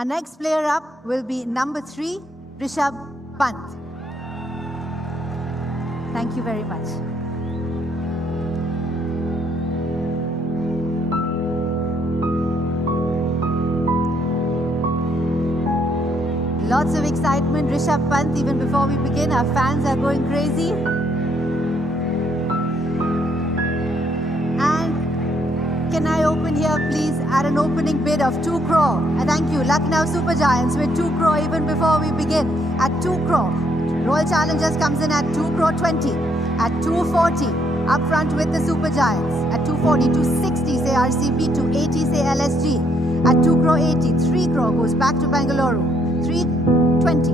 Our next player up will be number 3, Rishabh Pant. Thank you very much. Lots of excitement. Rishabh Pant, even before we begin, our fans are going crazy. And can I open here, please, at an opening bid of 2 crore? Thank you, Lucknow Super Giants with 2 crore even before we begin. At 2 crore. Royal Challengers comes in at 2 crore 20. At 240, up front with the Super Giants. At 240, 260 say RCB, 280 say LSG. At 2 crore 80, 3 crore goes back to Bengaluru. 320,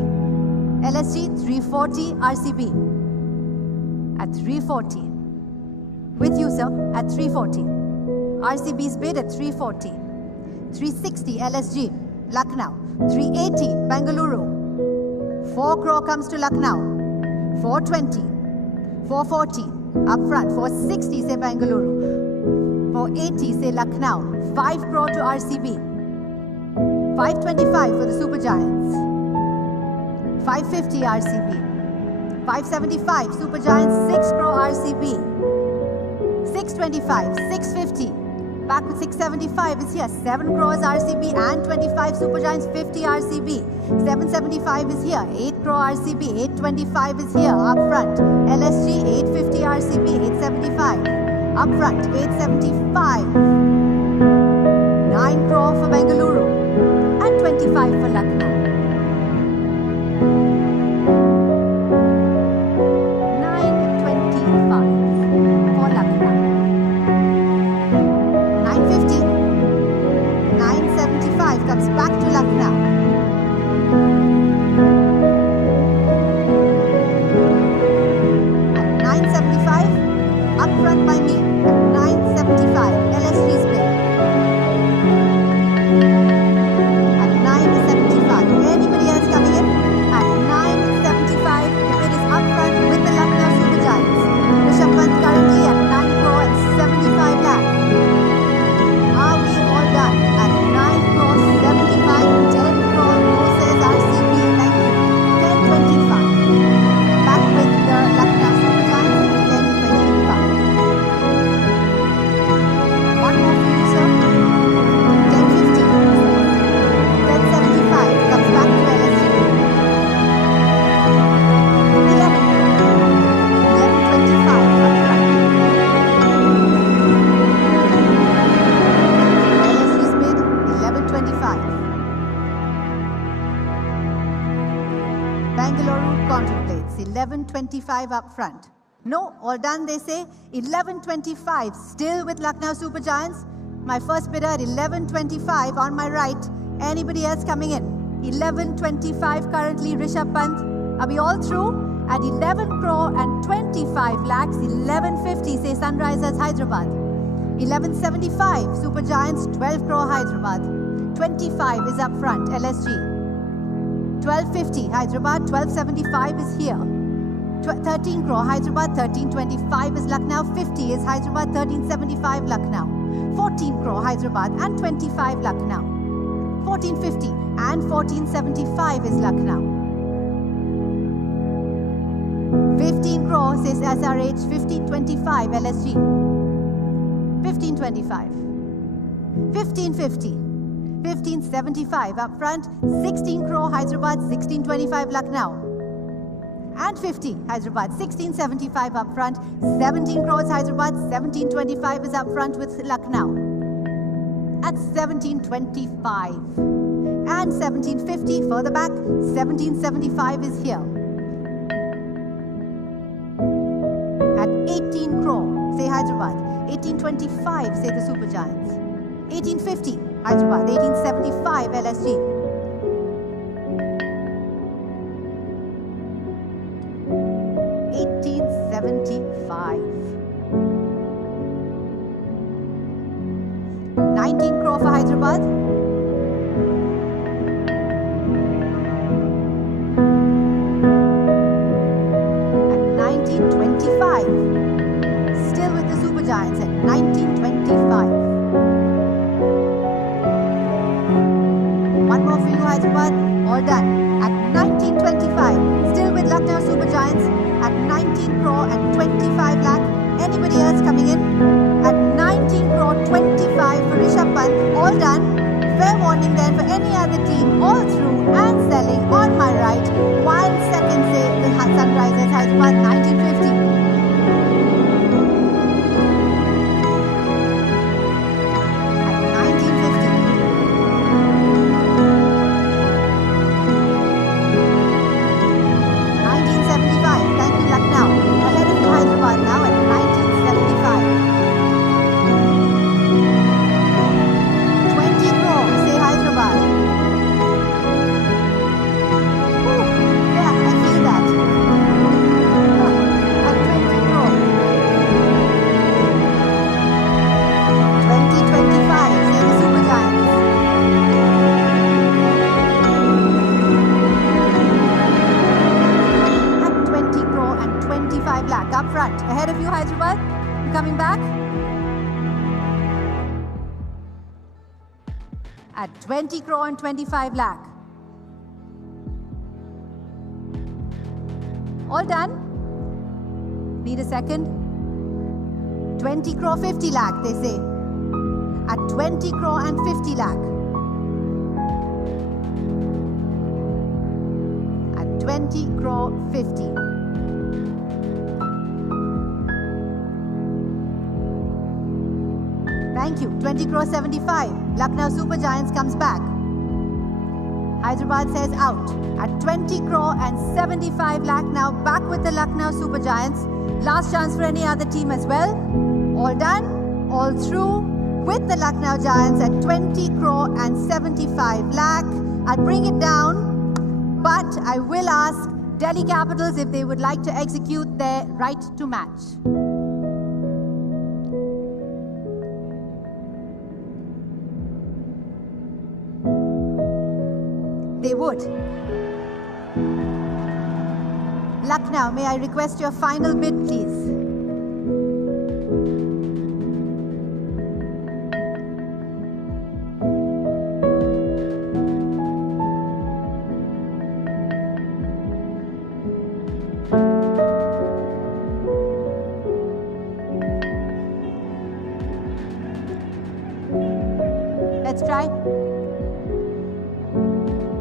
LSG, 340, RCB. At 340, with you, sir, at 340. RCB's bid at 340. 360, LSG, Lucknow. 380, Bengaluru. 4 crore comes to Lucknow. 420, 440, up front. 460, say Bengaluru. 480, say Lucknow. 5 crore to RCB. 525 for the Super Giants. 550 RCB. 575 Super Giants, 6 crore RCB. 625, 650. Back with 675 is here. 7 crores RCB and 25 Super Giants, 50 RCB. 775 is here. 8 crore RCB. 825 is here. Up front. LSG, 850 RCB. 875. Up front. 875. 9 crore for Bengaluru. And 25 for Lucknow. 925 for Lucknow. 950. 975 comes back to Lucknow. At 975, up front by me. At 975, LSG's bid. Anybody else coming in? At 975, the bid is up front with the Lucknow Super Giants. Rishabh Pant currently at 9 crore and 75 lakh. Are we all done? At 9 crore 75, 10 crore says RCB. Thank you. 1025. Back with the Lucknow Super Giants at 1025. One more for you, sir. 1050. 1075 comes back to LSG. 11. 1125 up front. LSG's bid 1125. Bengaluru contemplates 1125 up front. No, all done, they say. 1125 still with Lucknow Super Giants. My first bidder at 1125 on my right. Anybody else coming in? 1125 currently, Rishabh Pant. Are we all through? At 11 crore and 25 lakhs, 1150 say Sunrisers Hyderabad. 1175 Super Giants, 12 crore Hyderabad. 25 is up front, LSG. 1250 Hyderabad, 1275 is here. 13 crore Hyderabad, 1325 is Lucknow. 50 is Hyderabad, 1375 Lucknow. 14 crore Hyderabad and 25 Lucknow. 1450 and 1475 is Lucknow. 15 crore says SRH, 1525 LSG. 1525. 1550. 1575 up front. 16 crore Hyderabad, 1625 Lucknow. And 50 Hyderabad, 1675 up front. 17 crores Hyderabad, 1725 is up front with Lucknow. At 1725. And 1750 further back, 1775 is here. At 18 crore, say Hyderabad. 1825, say the Super Giants. 1850, Hyderabad. 1875, LSG. 1875. 19 crore for Hyderabad. At 1925. Still with the Super Giants at 1925. One more crore for you, Hyderabad. All done. At 1925, still with Lucknow Super Giants at 19 crore and 25 lakh. Anybody else coming in? At 19 crore 25 for Rishabh Pant. All done. Fair warning then for any other team, all through and selling on my right. 1 second say the Sunrisers Hyderabad 1950. Up front, ahead of you, Hyderabad. You coming back? At 20 crore and 25 lakh. All done? Need a second? 20 crore 50 lakh, they say. At 20 crore and 50 lakh. At 20 crore 50. Thank you. 20 crore 75. Lucknow Super Giants comes back. Hyderabad says out. At 20 crore and 75 lakh now, back with the Lucknow Super Giants. Last chance for any other team as well. All done, all through with the Lucknow Giants at 20 crore and 75 lakh. I'll bring it down, but I will ask Delhi Capitals if they would like to execute their right to match. They would. Lucknow, may I request your final bid, please? Let's try.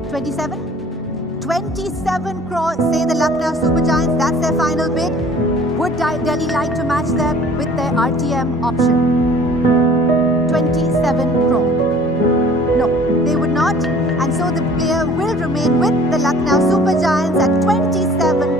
27? 27 crore, say the Lucknow Super Giants, that's their final bid. Would Delhi like to match them with their RTM option? 27 crore. No, they would not. And so the player will remain with the Lucknow Super Giants at 27